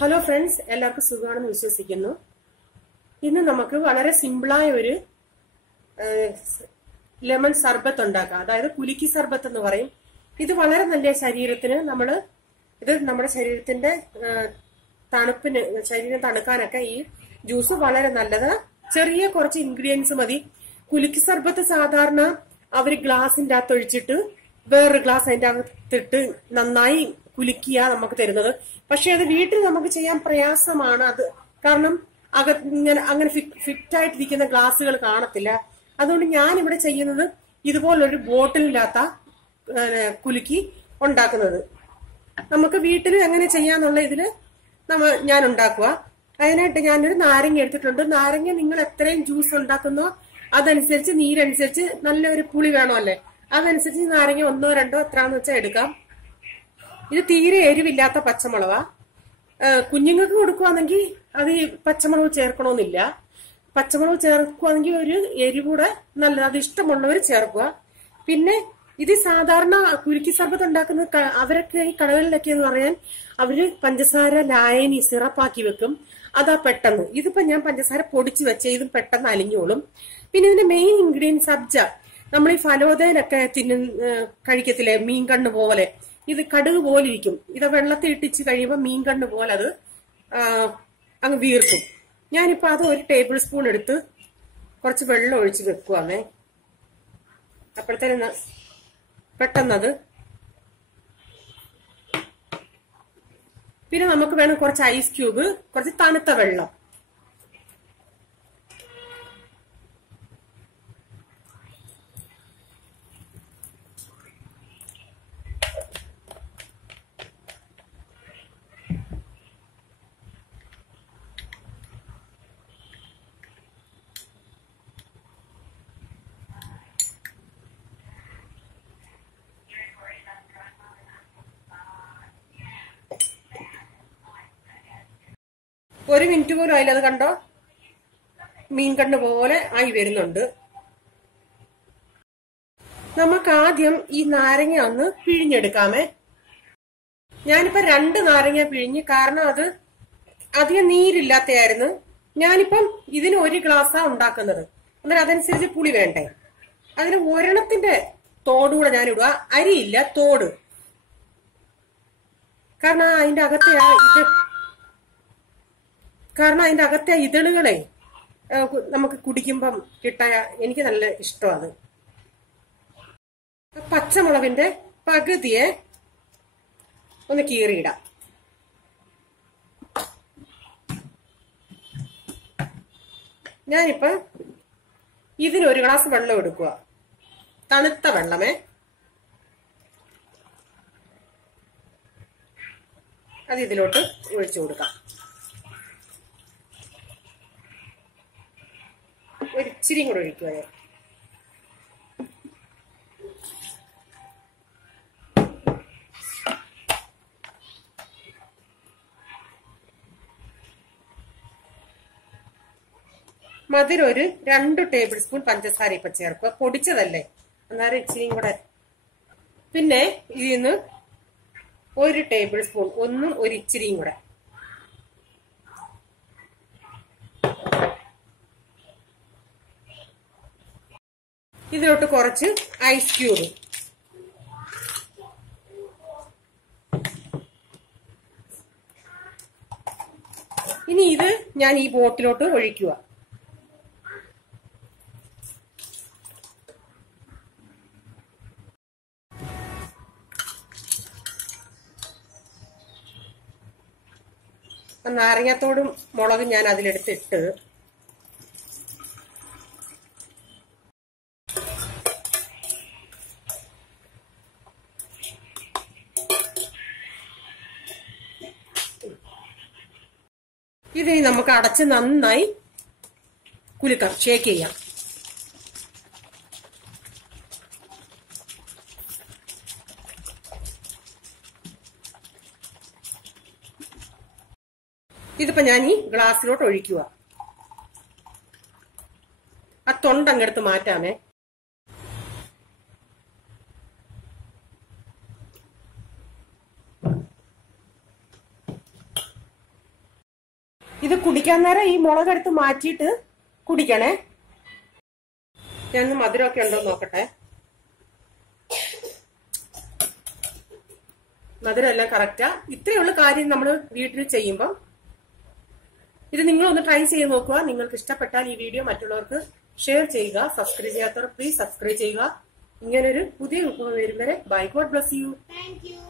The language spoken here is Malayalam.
ഹലോ ഫ്രണ്ട്സ്, എല്ലാവർക്കും സുഖമാണെന്ന് വിശ്വസിക്കുന്നു. ഇന്ന് നമുക്ക് വളരെ സിമ്പിളായ ഒരു ലെമൺ സർബത്ത് ഉണ്ടാക്കാം. അതായത് കുലുക്കി സർബത്ത് എന്ന് പറയും. ഇത് വളരെ നല്ല ശരീരത്തിന് ഇത് നമ്മുടെ ശരീരത്തിന്റെ തണുപ്പിന്, ശരീരം തണുക്കാനൊക്കെ ഈ ജ്യൂസ് വളരെ നല്ലത്. ചെറിയ കുറച്ച് ഇൻഗ്രീഡിയൻസ് മതി. കുലുക്കി സർബത്ത് സാധാരണ അവര് ഗ്ലാസിന്റെ അകത്ത് ഒഴിച്ചിട്ട് വേറൊരു ഗ്ലാസ് അതിന്റെ അകത്തിട്ട് നന്നായി കുലുക്കിയാ നമുക്ക് തരുന്നത്. പക്ഷെ അത് വീട്ടിൽ നമുക്ക് ചെയ്യാൻ പ്രയാസമാണ്. അത് കാരണം അങ്ങനെ ഫിറ്റ് ആയിട്ടിരിക്കുന്ന ഗ്ലാസുകൾ കാണത്തില്ല. അതുകൊണ്ട് ഞാൻ ഇവിടെ ചെയ്യുന്നത് ഇതുപോലൊരു ബോട്ടിലിനകത്ത കുലുക്കി ഉണ്ടാക്കുന്നത്. നമുക്ക് വീട്ടിൽ എങ്ങനെ ചെയ്യാന്നുള്ള ഇതില് ഞാൻ ഉണ്ടാക്കുക. അതിനായിട്ട് ഞാനൊരു നാരങ്ങ എടുത്തിട്ടുണ്ട്. നാരങ്ങ നിങ്ങൾ എത്രയും ജ്യൂസ് ഉണ്ടാക്കുന്നോ അതനുസരിച്ച്, നീരനുസരിച്ച് നല്ലൊരു പുളി വേണമല്ലേ, അതനുസരിച്ച് നാരങ്ങ 1 2 എത്രയാന്ന് വെച്ചാൽ എടുക്കാം. ഇത് തീരെ എരിവില്ലാത്ത പച്ചമുളകാ. കുഞ്ഞുങ്ങൾക്ക് കൊടുക്കുവാണെങ്കിൽ അത് ഈ പച്ചമുളക് ചേർക്കണമെന്നില്ല. പച്ചമുളക് ചേർക്കുവാണെങ്കിൽ ഒരു എരിവൂടെ നല്ലത്, അത് ഇഷ്ടമുള്ളവർ ചേർക്കുക. പിന്നെ ഇത് സാധാരണ കുലുക്കി സർബത്ത് ഉണ്ടാക്കുന്നത് അവരൊക്കെ ഈ കടകളിലൊക്കെ എന്ന് പറയാൻ അവര് പഞ്ചസാര ലായനി സിറപ്പാക്കി വെക്കും. അതാ പെട്ടെന്ന്. ഇതിപ്പോ ഞാൻ പഞ്ചസാര പൊടിച്ചു വെച്ചേ, ഇതും പെട്ടെന്ന് അലിഞ്ഞോളും. പിന്നെ ഇതിന്റെ മെയിൻ ഇൻഗ്രീഡിയൻസ് സബ്ജ. നമ്മൾ ഈ ഫലോദയിലൊക്കെ കഴിക്കത്തില്ലേ, മീൻകണ്ണ് പോലെ. ഇത് കടുക് പോലെ ഇരിക്കും. ഇത് വെള്ളത്തിൽ ഇട്ടിച്ച് കഴിയുമ്പോൾ മീൻകണ്ണ് പോലെ അത് അങ്ങ് വീർക്കും. ഞാനിപ്പോ അത് 1 ടേബിൾ സ്പൂൺ എടുത്ത് കുറച്ച് വെള്ളം ഒഴിച്ച് വെക്കുവാന്നേ. അപ്പോഴത്തേന് പെട്ടെന്നത്. പിന്നെ നമുക്ക് വേണം കുറച്ച് ഐസ് ക്യൂബ്, കുറച്ച് തണുത്ത വെള്ളം. ഒരു മിനിറ്റ് പോലും ആയില്ല. അത് കണ്ടോ, മീൻകണ്ണ് പോലെ ആയി വരുന്നുണ്ട്. നമുക്ക് ആദ്യം ഈ നാരങ്ങ ഒന്ന് പിഴിഞ്ഞെടുക്കാമേ. ഞാനിപ്പോ 2 നാരങ്ങ പിഴിഞ്ഞ്, കാരണം അത് അധികം നീരില്ലാത്തയായിരുന്നു. ഞാനിപ്പം ഇതിന് 1 ഗ്ലാസ്സാ ഉണ്ടാക്കുന്നത്. എന്നാൽ അതനുസരിച്ച് പുളി വേണ്ടേ. അതിന് ഒരെണ്ണത്തിന്റെ തോടുകൂടെ ഞാനിടുക. അരിയില്ല, തോട്. കാരണം അതിന്റെ അകത്തെ ഇതളുകളെ നമുക്ക് കുടിക്കുമ്പം കിട്ടാൻ എനിക്ക് നല്ല ഇഷ്ടമാണ്. പച്ചമുളകിന്റെ പകുതിയെ ഒന്ന് കീറിയിടാം. ഞാനിപ്പോ ഇതിന് 1 ഗ്ലാസ് വെള്ളം എടുക്കുക. തണുത്ത വെള്ളമേ. അത് ഇതിലോട്ട് ഒഴിച്ചു കൊടുക്കാം. ഒരിച്ചിരി കൂടെ ഒഴിക്കുക. മധുരം ഒരു 2 ടേബിൾ സ്പൂൺ പഞ്ചസാര ഇപ്പൊ ചേർക്കുക. പൊടിച്ചതല്ലേ, അന്നേരം ഇച്ചിരിയും കൂടെ. പിന്നെ ഇതിന്ന് 1 ടേബിൾ സ്പൂൺ, ഒന്നും ഒരു ഇച്ചിരിയും കൂടെ. ഇതിലോട്ട് കുറച്ച് ഐസ് ക്യൂബ്. ഇനി ഇത് ഞാൻ ഈ ബോട്ടിലോട്ട് ഒഴിക്കുക. നാരങ്ങത്തോടും മുളകും ഞാൻ അതിലെടുത്തിട്ട് ഇതിനി നമുക്ക് അടച്ച് നന്നായി കുലുക്കാം, ഷേക്ക് ചെയ്യാം. ഇതിപ്പോ ഞാൻ ഈ ഗ്ലാസ്സിലോട്ട് ഒഴിക്കുക. ആ തൊണ്ടങ്ങെടുത്ത് മാറ്റാമേ. ഇത് കുടിക്കാൻ നേരം ഈ മുളക് എടുത്ത് മാറ്റിയിട്ട് കുടിക്കണേ. ഞാൻ മധുരമൊക്കെ ഉണ്ടോ നോക്കട്ടെ. മധുരം എല്ലാം കറക്റ്റാ. ഇത്രയുള്ള കാര്യം നമ്മൾ വീട്ടിൽ ചെയ്യുമ്പം ഇത് നിങ്ങളൊന്ന് ട്രൈ ചെയ്ത് നോക്കുക. നിങ്ങൾക്ക് ഇഷ്ടപ്പെട്ടാൽ ഈ വീഡിയോ മറ്റുള്ളവർക്ക് ഷെയർ ചെയ്യുക. സബ്സ്ക്രൈബ് ചെയ്യാത്തവർ പ്ലീസ് സബ്സ്ക്രൈബ് ചെയ്യുക. ഇങ്ങനൊരു പുതിയ വിഭവം വരും വരെ bye. God bless you. Thank U.